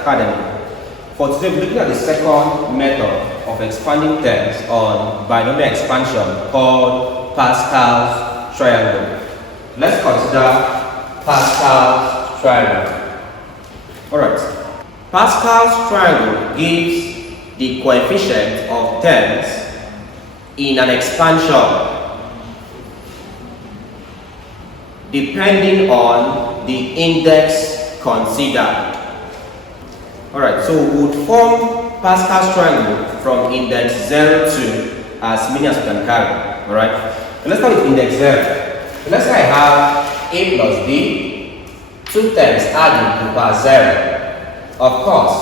Academy. For today, we're looking at the second method of expanding terms on binomial expansion called Pascal's triangle. Let's consider Pascal's triangle. Alright, Pascal's triangle gives the coefficient of terms in an expansion depending on the index considered. Alright, so we would form Pascal's triangle from index 0 to as many as we can carry. Alright, let's start with index 0. So let's say I have a plus b, two terms adding to power 0. Of course,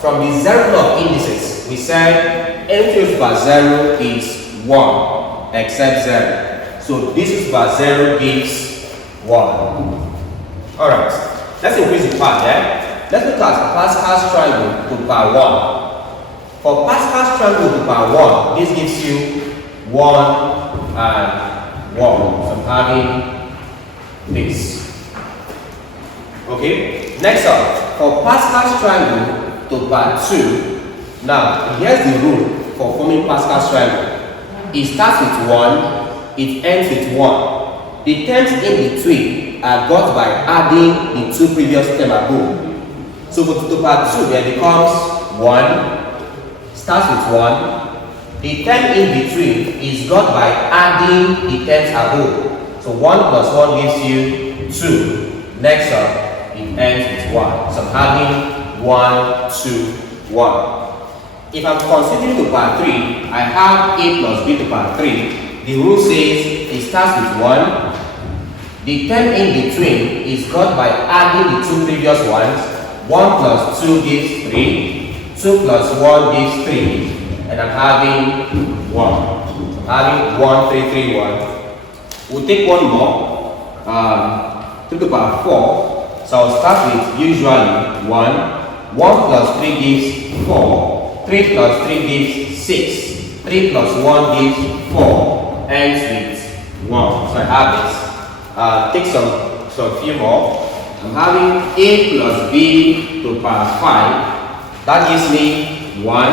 from the zero of indices, we said anything to power 0 is 1 except 0. So this is power 0 gives 1. Alright, let's increase the part there. Let's look at Pascal's triangle to power 1. For Pascal's triangle to power 1, this gives you 1 and 1. So I'm having this. Okay, next up, for Pascal's triangle to power 2, now here's the rule for forming Pascal's triangle. It starts with 1, it ends with 1. The terms in between are got by adding the two previous terms above. So for to power 2, there becomes 1, starts with 1. The term in between is got by adding the terms above. So 1 plus 1 gives you 2. Next up, it ends with 1. So I'm having 1, 2, 1. If I'm considering to power 3, I have a plus b to power 3. The rule says it starts with 1. The term in between is got by adding the two previous ones. 1 plus 2 gives 3. 2 plus 1 gives 3. And I'm having 1. I'm having 1, 3, 3, 1. We'll take one more. 2 to the power 4. So I'll start with usually 1. 1 plus 3 gives 4. 3 plus 3 gives 6. 3 plus 1 gives 4. Ends with 1. So I have this. Take some few more. I'm having a plus b to power 5. That gives me 1.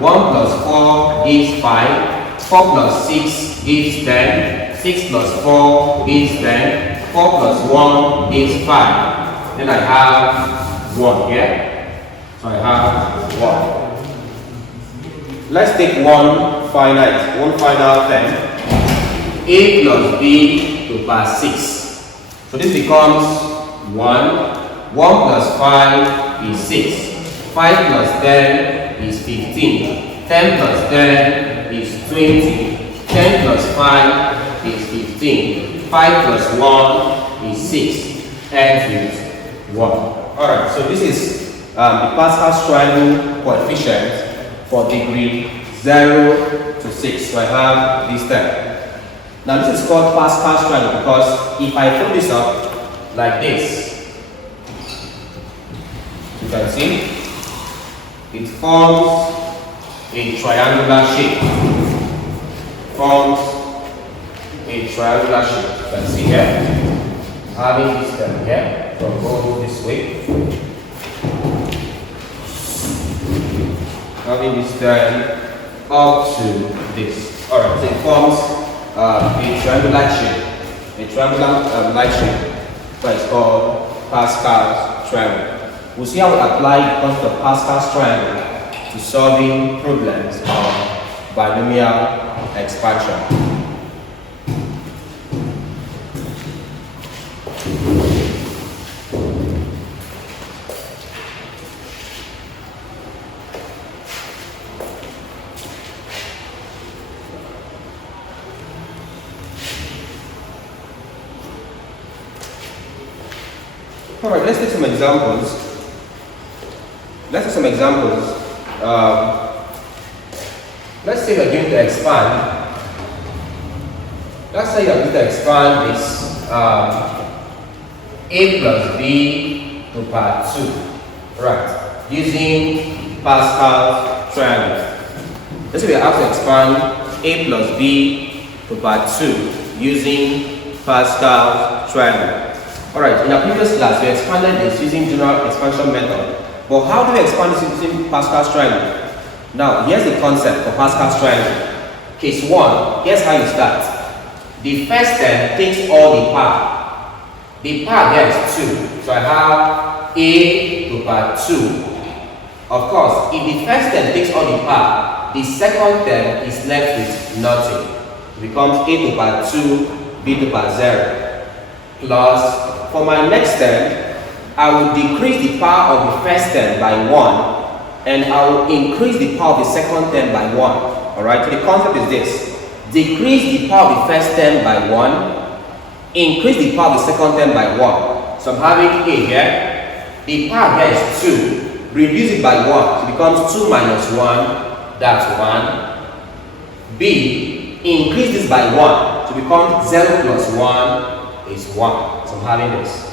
1 plus 4 gives 5. 4 plus 6 gives 10. 6 plus 4 gives 10. 4 plus 1 gives 5. Then I have 1 here. So I have 1. Let's take one final term. A plus b to power 6. So this becomes 1. 1 plus 5 is 6. 5 plus 10 is 15. 10 plus 10 is 20. 10 plus 5 is 15. 5 plus 1 is 6. Ends with 1. Alright, so this is the Pascal's triangle coefficient for degree 0 to 6. So I have this term. Now this is called Pascal's triangle because if I put this up like this, you can see it forms a triangular shape. Forms a triangular shape. You can see here, having this term here, so go this way. Having this term up to this. Alright, so it forms a triangular shape. A triangular like shape. So it's called Pascal's triangle. We'll see how we apply the concept of Pascal's triangle to solving problems of binomial expansion. Alright, let's take some examples. Let's say we're going to expand. Let's say you're going to expand this a plus b to power 2. Right. Using Pascal's triangle. Let's say we have to expand a plus b to power 2 using Pascal's triangle. Alright, in our previous class we expanded this using general expansion method But how do we expand this using Pascal's triangle? Now, here's the concept for Pascal's triangle. Case 1, here's how you start. The first term takes all the power. The power here is 2. So I have a to the power 2. Of course, if the first term takes all the power, the second term is left with nothing. It becomes a to the power 2, b to the power 0. Plus, for my next term, I will decrease the power of the first term by 1, and I will increase the power of the second term by 1. Alright, so the concept is this. Decrease the power of the first term by 1, increase the power of the second term by 1. So I'm having a here. The power here is 2. Reduce it by 1. So it becomes 2 minus 1. That's 1. B. Increase this by 1. So it becomes 0 plus 1 is 1. So I'm having this.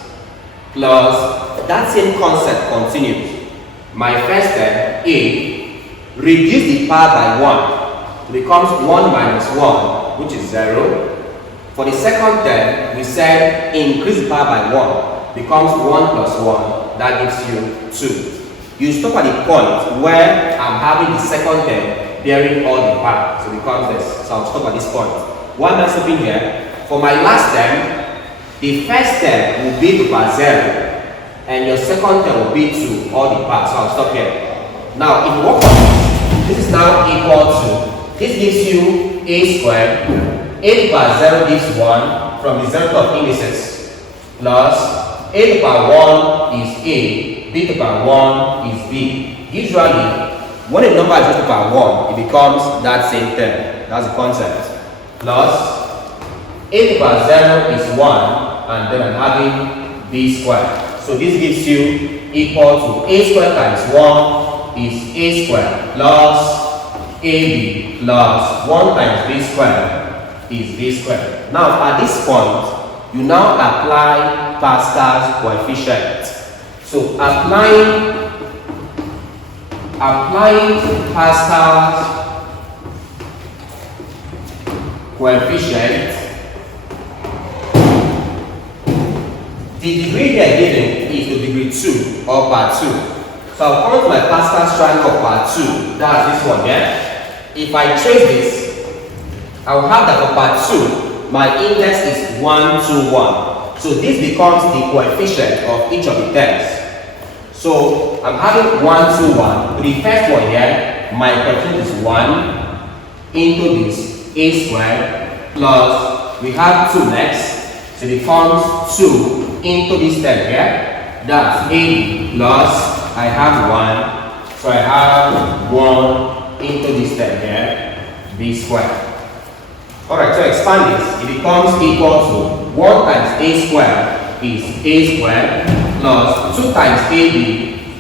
Plus, that same concept continues. My first term, a, reduce the power by 1. It becomes 1 minus 1, which is 0. For the second term, we said increase the power by 1. Becomes 1 plus 1. That gives you 2. You stop at the point where I'm having the second term bearing all the power. So it becomes this. So I'll stop at this point. Why am I stopping here? For my last term, the first term will be to power 0, and your second term will be to all the power. So I'll stop here. Now, if you work on this is now equal to, this gives you a squared, a to power 0 gives 1 from the result of indices, plus a to power 1 is a, b to power 1 is b. Usually, when a number is to power 1, it becomes that same term. That's the concept. Plus, a to the power 0 is 1, and then I'm having b squared. So this gives you equal to a squared times 1 is a squared plus ab plus 1 times b squared is b squared. Now at this point, you now apply Pascal's coefficient. So applying Pascal's coefficient, the degree here given is the degree 2 or power 2. So I'll come to my Pascal's triangle of power 2. That's this one here. If I trace this, I will have that for power 2, my index is 1, 2, 1. So this becomes the coefficient of each of the terms. So I'm having 1, 2, 1. With the first one here, my coefficient is 1 into this a squared plus we have 2 next. So it becomes 2 into this term here. That's a plus I have 1. So I have 1 into this term here, b squared. Alright, so expand this. It becomes equal to 1 times a squared is a squared plus 2 times ab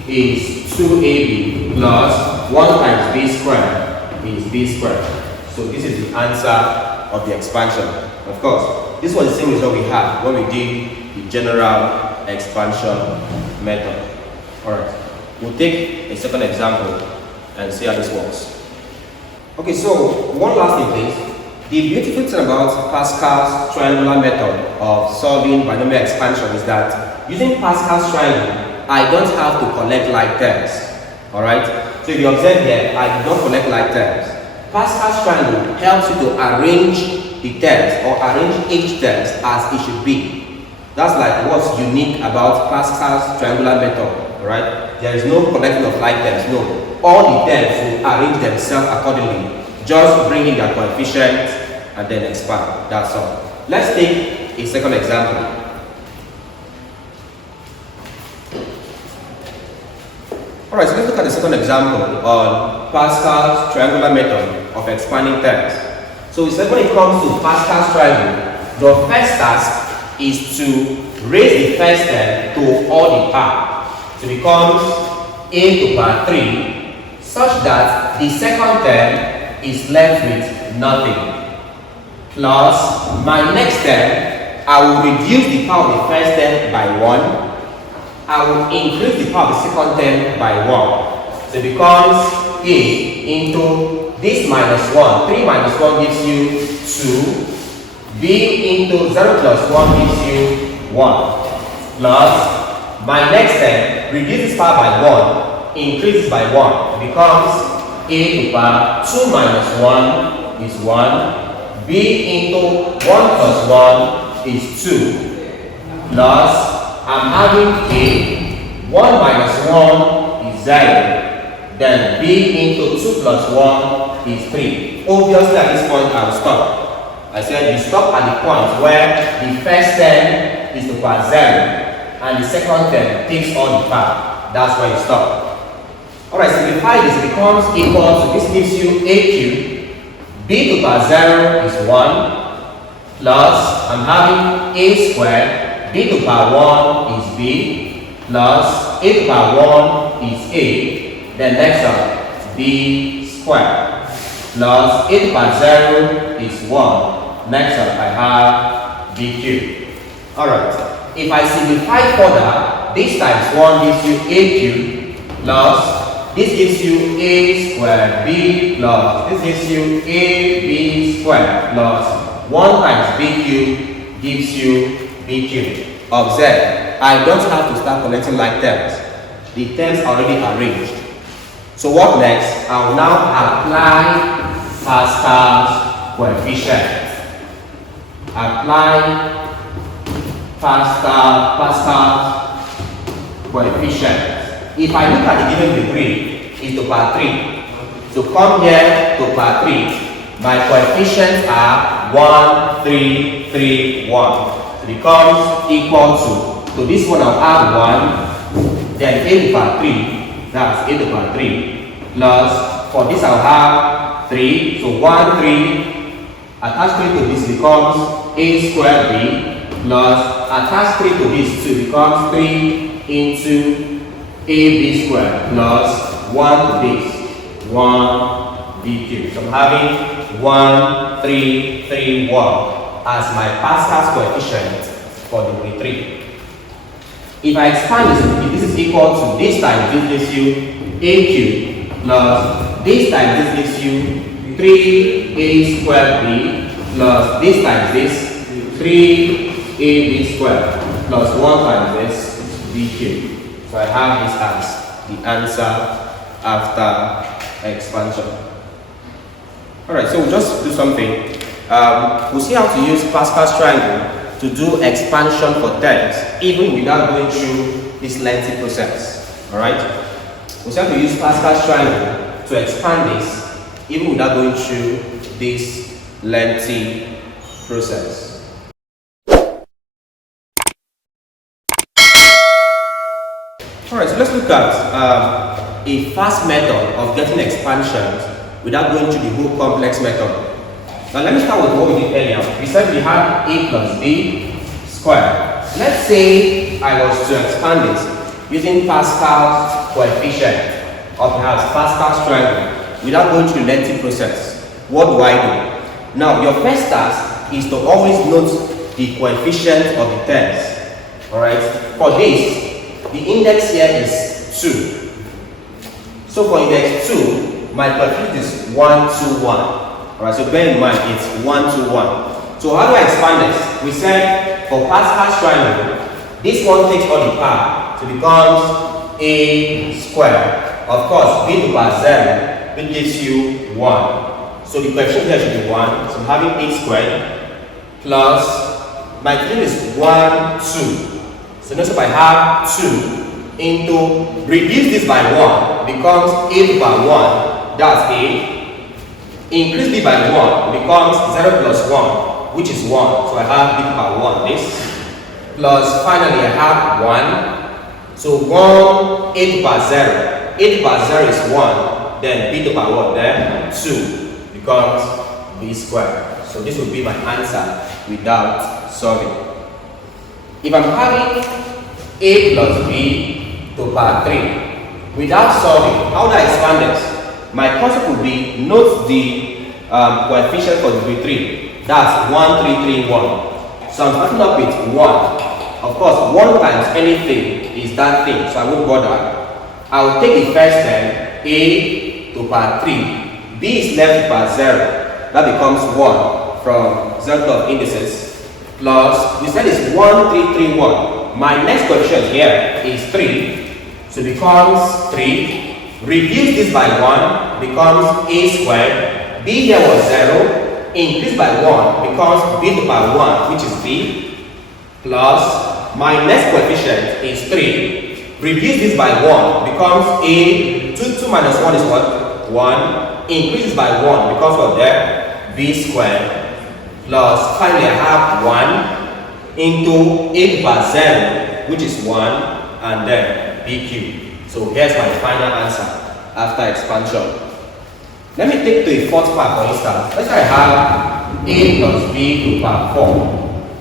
is 2ab plus 1 times b squared is b squared. So this is the answer of the expansion. Of course, this was the same result we had when we did the general expansion method. Alright, we'll take a second example and see how this works. Okay, so one last thing please. The beautiful thing about Pascal's triangular method of solving binomial expansion is that using Pascal's triangle, I don't have to collect like terms. Alright? So if you observe here, I don't collect like terms. Pascal's triangle helps you to arrange the terms or arrange each terms as it should be. That's like what's unique about Pascal's triangular method. Alright? There is no collecting of like terms. No. All the terms will arrange themselves accordingly. Just bring in their coefficient and then expand. That's all. Let's take a second example. Alright, so let's look at the second example on Pascal's triangular method of expanding terms. So we said when it comes to Pascal's triangle, the first task is to raise the first term to all the power. So it becomes a to the power 3 such that the second term is left with nothing. Plus, my next term, I will reduce the power of the first term by 1. I will increase the power of the second term by 1. So it becomes a into this minus 1. 3 minus 1 gives you 2. b into 0 plus 1 gives you 1. Plus, my next term, reduce this power by 1, increase this by 1, it becomes a to the power 2 minus 1 is 1, b into 1 plus 1 is 2, plus I'm having a 1 minus 1 is 0, then b into 2 plus 1 is 3. Obviously at this point I'll stop. I said you stop at the point where the first term is to the power 0 and the second term takes all the power. That's where you stop. Alright, simplify this, it becomes equal to, this gives you a cubed, b to the power 0 is 1, plus I'm having a squared, b to the power 1 is b, plus a to the power 1 is a, then next up, b squared, plus a to the power 0 is 1. Next up, I have b cubed. Alright, if I simplify further, this times 1 gives you a cubed, plus this gives you a squared b, plus this gives you a b squared, plus 1 times b cubed gives you b cubed. Observe, I don't have to start collecting like terms. The terms are already arranged. So what next? I will now apply Pascal's coefficient. Apply Pascal's coefficient. If I look at the given degree, it's to the power 3. So come here to power 3. My coefficients are 1, 3, 3, 1. So it becomes equal to this one I'll have 1, then a to the power 3, that's a to the power 3, plus for this I'll have 3, so 1, 3, attach 3 to this becomes a squared b, plus attach 3 to this 2 becomes 3 into ab squared, plus 1 to this, 1 b cubed. So I'm having 1, 3, 3, 1 as my Pascal's coefficient for degree 3. If I expand this is equal to this time, this gives you a cubed, plus this time this gives you 3a squared b, plus this times this 3ab squared, plus 1 times this b cubed. So I have this as the answer after expansion. Alright, so we'll just do something. We'll see how to use Pascal's triangle to do expansion for terms, even without going through this lengthy process. Alright? We'll see how to use Pascal's triangle to expand this, even without going through this lengthy process. Alright, so let's look at a fast method of getting expansions without going through the whole complex method. Now let me start with what we did earlier. We said we had a plus b squared. Let's say I was to expand this using Pascal's coefficient or perhaps Pascal's triangle without going through the lengthy process. What do I do? Now your first task is to always note the coefficient of the terms. Alright? For this, the index here is 2. So for index 2, my coefficient is 1, 2, 1. Alright, so bear in mind it's 1, 2, 1. So how do I expand this? We said for Pascal's triangle, this one takes all the power, so it becomes a squared. Of course, b to the power 0, which gives you 1. So the coefficient here should be 1. So I'm having a squared plus my coefficient is 1, 2. So notice if I have 2 into, reduce this by 1, becomes a to the power 1, that's a. Increase b by 1 becomes 0 plus 1, which is 1. So I have b to the power 1, this. Plus finally I have 1. So 1, a to the power 0. A to the power 0 is 1. Then b to the power 1, then 2 becomes b squared. So this will be my answer without solving. If I'm having a plus b to the power 3 without solving, how do I expand this? My concept will be, note the coefficient for degree 3. That's 1, 3, 3, 1. So I'm starting up with 1. Of course, 1 times anything is that thing, so I won't bother. I will take the first term, a to the power 3. b is left to the power 0. That becomes 1 from 0 of indices. Plus, we said it's 1, 3, 3, 1. My next coefficient here is 3. so it becomes 3. Reduce this by 1, becomes a squared. B here was 0. Increase by 1 becomes b to the power 1, which is b, plus my next coefficient is 3. Reduce this by 1 becomes a. 2 minus 1 is what? 1. Increases by 1 because of there, b squared, plus finally I have 1 into a to the power 0, which is 1, and then b cubed. So here's my final answer after expansion. Let me take to a fourth part for instance. Let's say I have a plus b to the power 4.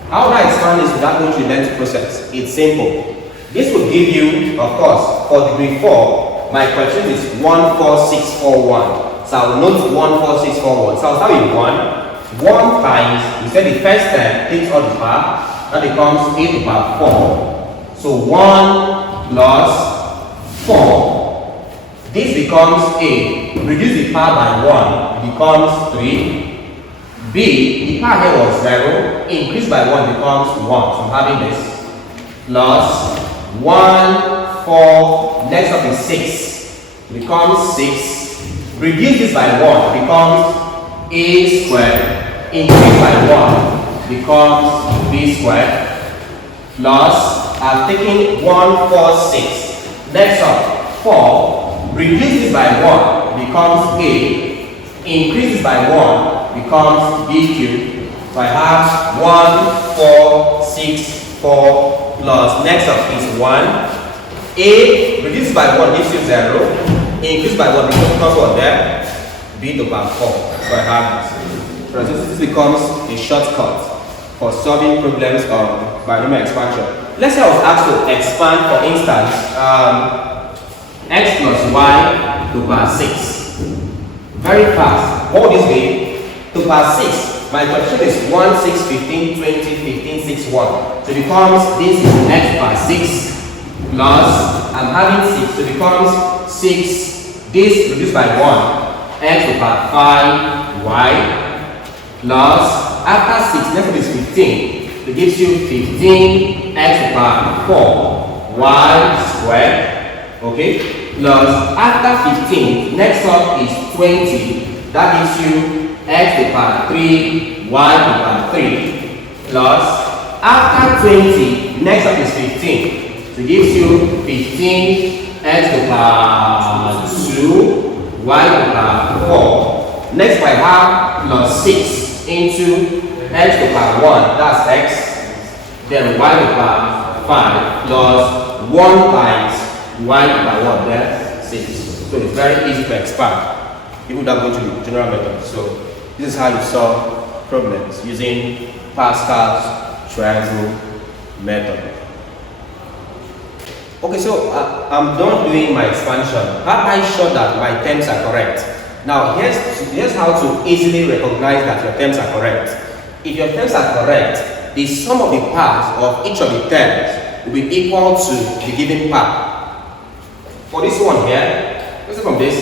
How would I expand this without going through the length process? It's simple. This will give you, of course, for degree 4, my question is 14641. So I will note 14641. So I'll start with 1. 1 times, we said the first term takes all the power, that becomes a to the power 4. So 1 plus 4. This becomes a. Reduce the power by 1, becomes 3. B, the power here was 0. Increase by 1 becomes 1. So I'm having this. Plus 1, 4. Next up is 6. Becomes 6. Reduce this by 1 becomes a squared. Increase by 1 becomes b squared. Plus I've taken 1, 4, 6. Next up, 4, reduce this by 1 becomes a, increases by 1 becomes b cubed. So I have 1, 4, 6, 4, plus next up is 1. A reduced by 1 gives you 0, increased by 1 becomes what there? B to the power 4. So I have this. So this becomes a shortcut for solving problems of binomial expansion. Let's say I was asked to expand, for instance, x plus y to the power 6. Very fast. What would this be? To the power 6. My question is 1, 6, 15, 20, 15, 6, 1. So it becomes, this is x to the power 6 plus, I'm having 6. So it becomes 6. This reduced by 1. X to the power 5, y plus, after 6, next one is 15. It gives you 15 x to the power 4 y squared, okay, plus after 15, next up is 20, that gives you x to the power 3 y to the power 3, plus after 20, next up is 15, so it gives you 15 x to the power 2 y to the power 4. Next I have plus 6 into x to the power 1, that's x, then y to the power 5 plus 1 times y to the power 1, that's 6. So it's very easy to expand, even without going to the general method. So this is how you solve problems using Pascal's triangle method. Okay, so I'm done doing my expansion. How am I sure that my terms are correct? Now here's how to easily recognize that your terms are correct. If your terms are correct, the sum of the parts of each of the terms will be equal to the given part. For this one here, let's say from this,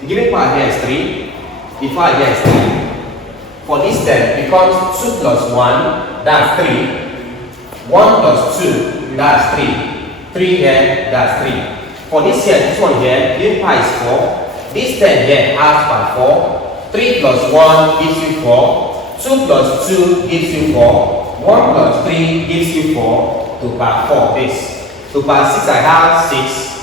the given part here is 3, the part here is 3. For this term, it becomes 2 plus 1, that's 3. 1 plus 2, that's 3. 3 here, that's 3. For this here, this one here, given part is 4. This term here has by 4. 3 plus 1 gives you 4. 2 plus 2 gives you 4. 1 plus 3 gives you 4. To power 4 this. To power 6 I have 6.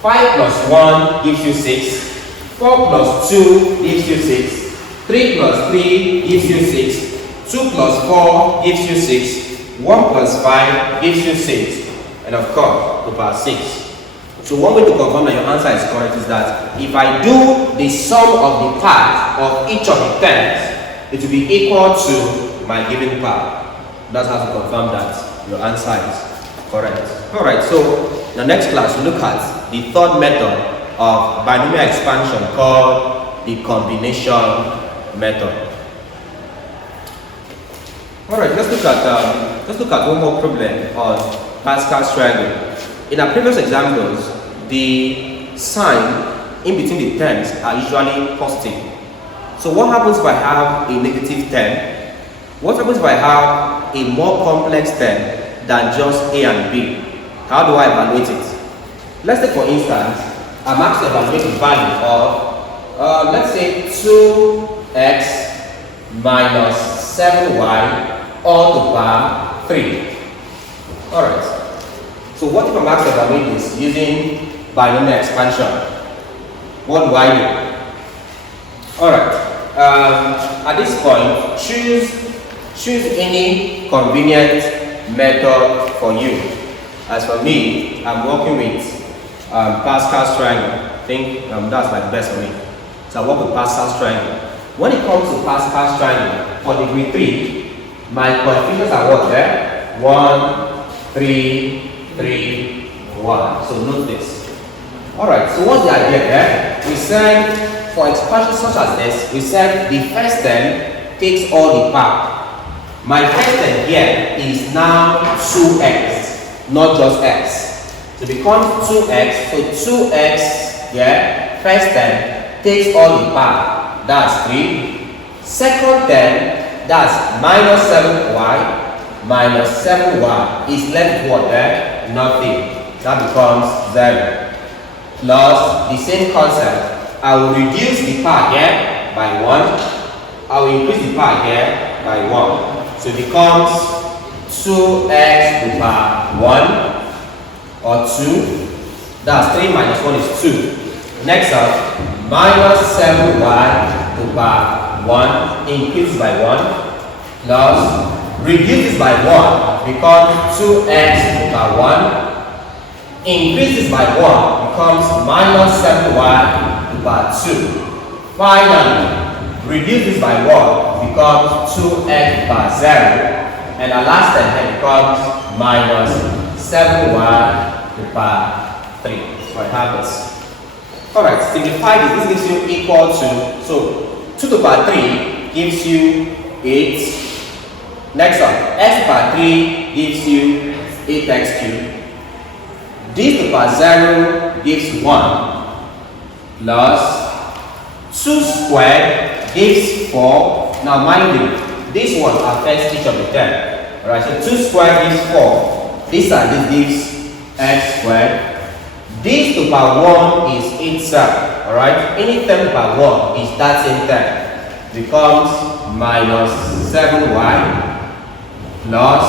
5 plus 1 gives you 6. 4 plus 2 gives you 6. 3 plus 3 gives you 6. 2 plus 4 gives you 6. 1 plus 5 gives you 6. And of course, to power 6. So one way to confirm that your answer is correct is that if I do the sum of the parts of each of the terms, it will be equal to my given part. That's how to confirm that your answer is correct. Alright, so in the next class we'll look at the third method of binomial expansion called the combination method. Alright, let's look at one more problem on Pascal's triangle. In our previous examples, the sign in between the terms are usually positive. So what happens if I have a negative term? What happens if I have a more complex term than just A and B? How do I evaluate it? Let's say for instance, I'm asked to evaluate the value of, let's say 2x minus 7y all to the power 3. Alright. So what if I'm asked to evaluate this using binomial expansion? What do I do? Alright. At this point, choose any convenient method for you. As for me, I'm working with Pascal's triangle. I think that's like the best for me. So I work with Pascal's triangle. When it comes to Pascal's triangle, for degree 3, my coefficients are what there? 1, 3, 3, 1. So note this. Alright, so what's the idea there? We said for expansion such as this, we said the first term takes all the power. My first term here is now 2x, not just x. So it becomes 2x, so 2x, yeah, first term takes all the power, that's 3. Second term, that's minus 7y, minus 7y is left with what there? Nothing. That becomes 0. Plus the same concept, I will reduce the power here by 1, I will increase the power here by 1. So it becomes 2x to the power 1. Or 2, that's 3 minus 1 is 2. Next up, minus 7y to the power 1 increases by 1 plus reduces by 1 becomes 2x to the power 1 increases by 1 becomes minus 7y to the power 2. Finally, reduces by 1 becomes 2x to the power 0 and our last term becomes minus 7y to the power 3. So I have this. Alright, simplify this. This gives you equal to, so 2 to the power 3 gives you 8. Next up, x to the power 3 gives you 8x cubed. This to the power 0 gives 1 plus 2 squared gives 4. Now mind you, this one affects each of the term. Alright, so 2 squared gives 4. This and this gives x squared. This to the power 1 is itself. Alright, any term to the power 1 is that same term. Becomes minus 7y plus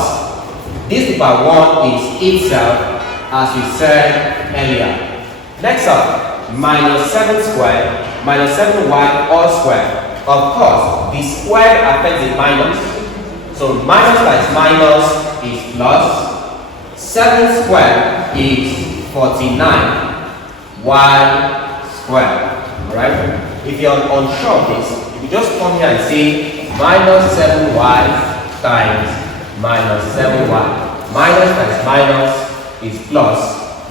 this to the power 1 is itself as we said earlier. Next up, minus 7 squared minus 7y all squared. Of course, the square affects the minus. So minus times minus is plus. 7 squared is 49 y squared. Alright? If you're unsure of this, if you just come here and say minus 7y times minus 7y. Minus times minus is plus.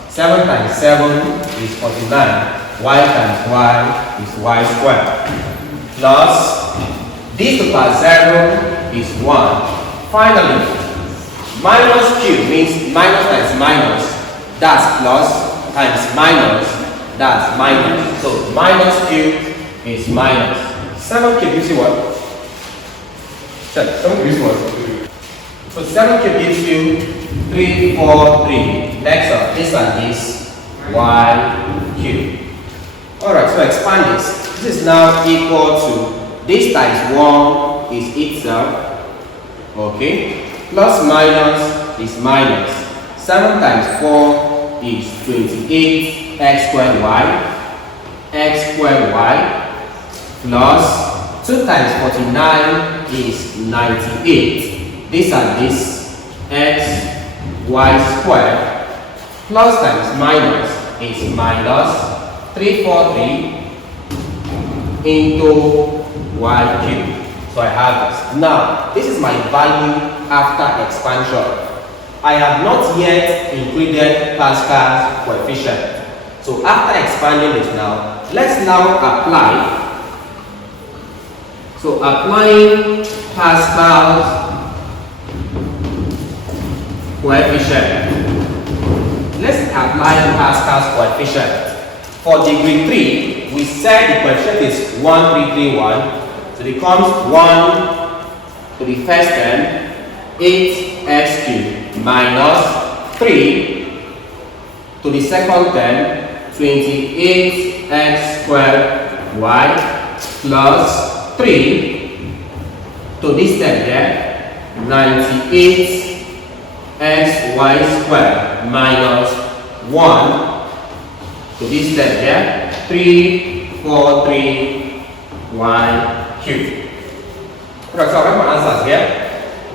7 times 7 is 49. Y times y is y squared. Plus this to the power 0 is 1. Finally, minus cube means minus times minus, that's plus, times minus, that's minus. So minus cube is minus. 7 cube gives you what? 7 cube gives you what? So 7 cube gives you 3, 4, 3. Next up, this and this, y cube. Alright, so expand this. This is now equal to, this times 1 is itself, okay? Plus minus is minus. 7 times 4 is 28 x squared y plus 2 times 49 is 98. This and this x y squared plus times minus is minus 343 into y cubed. So I have this. Now, this is my value after expansion. I have not yet included Pascal's coefficient. So after expanding this now, let's now apply. So applying Pascal's coefficient. Let's apply Pascal's coefficient. For degree 3, we said the coefficient is 1331. So it becomes 1 to the first term, 8x cubed minus 3 To the second term, 28x squared y plus 3. To this term there, 98xy squared minus 1. To this term there, 343y cubed. Okay, so I have my answers here.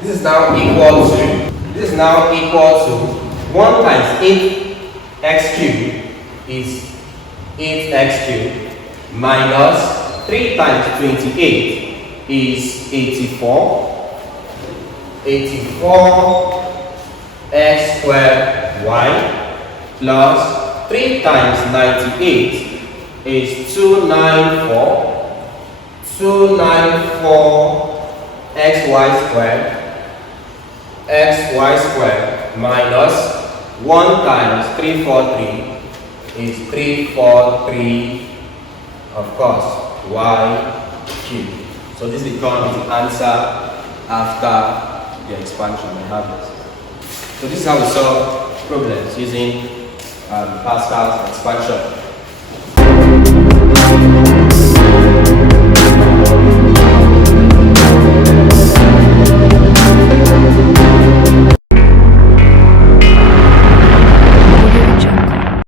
This is now equal to 1 times 8x cubed is 8x cubed minus 3 times 28 is 84. 84x squared y plus 3 times 98 is 294. 294 xy squared minus 1 times 343 is 343, of course, y cubed. So this becomes the answer after the expansion. I have this. So this is how we solve problems using Pascal's expansion.